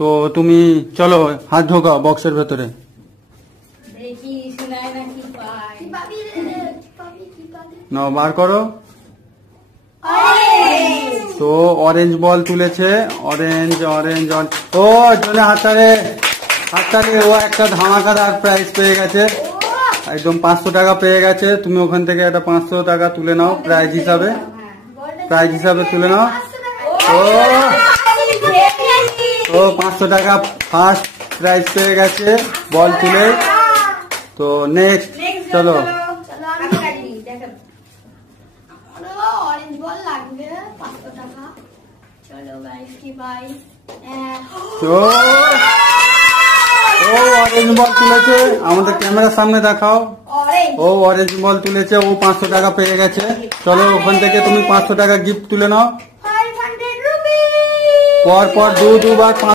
তো তুমি চলো হাত ঢোকাও বক্সের ভেতরে। নাও বার করো। তো অরেঞ্জ বল তুলেছে, অরেঞ্জ অরেঞ্জ ও চলে হাততালি। ও একটা ধামাকাদার প্রাইজ পেয়ে গেছে, একদম 500 টাকা পেয়ে গেছে। তুমি ওখান থেকে একটা 500 টাকা তুলে নাও প্রাইজ হিসাবে তুলে নাও। ও 500 টাকা ফার্স্ট প্রাইজ পেয়ে গেছে বল তুলে। তো নেক্সট চলো। ও অরেঞ্জ বল তুলেছে, আমাদের ক্যামেরার সামনে দেখাও। ও অরেঞ্জ বল তুলেছে, ও 500 টাকা পেয়ে গেছে। চলো ওখান থেকে তুমি 500 টাকা গিফট তুলে নাও। পর দুবার